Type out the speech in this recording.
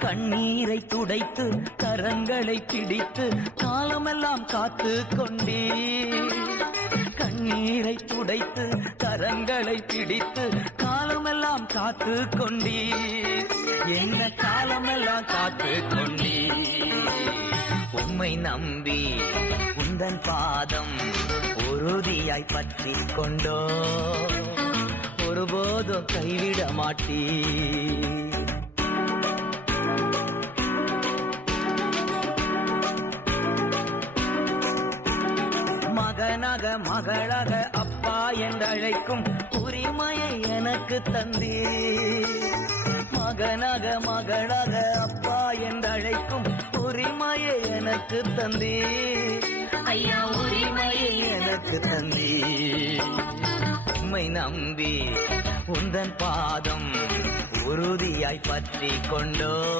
கண்ணீரை துடைத்து கரங்களை பிடித்து காலமெல்லாம் காத்து கொண்டே கண்ணீரை துடைத்து கரங்களை பிடித்து காலமெல்லாம் காத்து கொண்டே என்ன காலமெல்லாம் காத்து கொண்டே உம்மை நம்பி உந்தன் பாதம் உறுதியாய் பற்றி கொண்டோ ஒருபோதும் கைவிட மாட்டீ மகனாக மகளாக அப்பா என்றழைக்கும் உரிமையை எனக்கு தந்தே மகனாக மகளாக அப்பா என்றழைக்கும் உரிமையை எனக்கு தந்தே ஐயா உரிமையை எனக்கு தந்தே உம்மை நம்பி உந்தன் பாதம் உறுதியாய் பற்றி கொண்டோ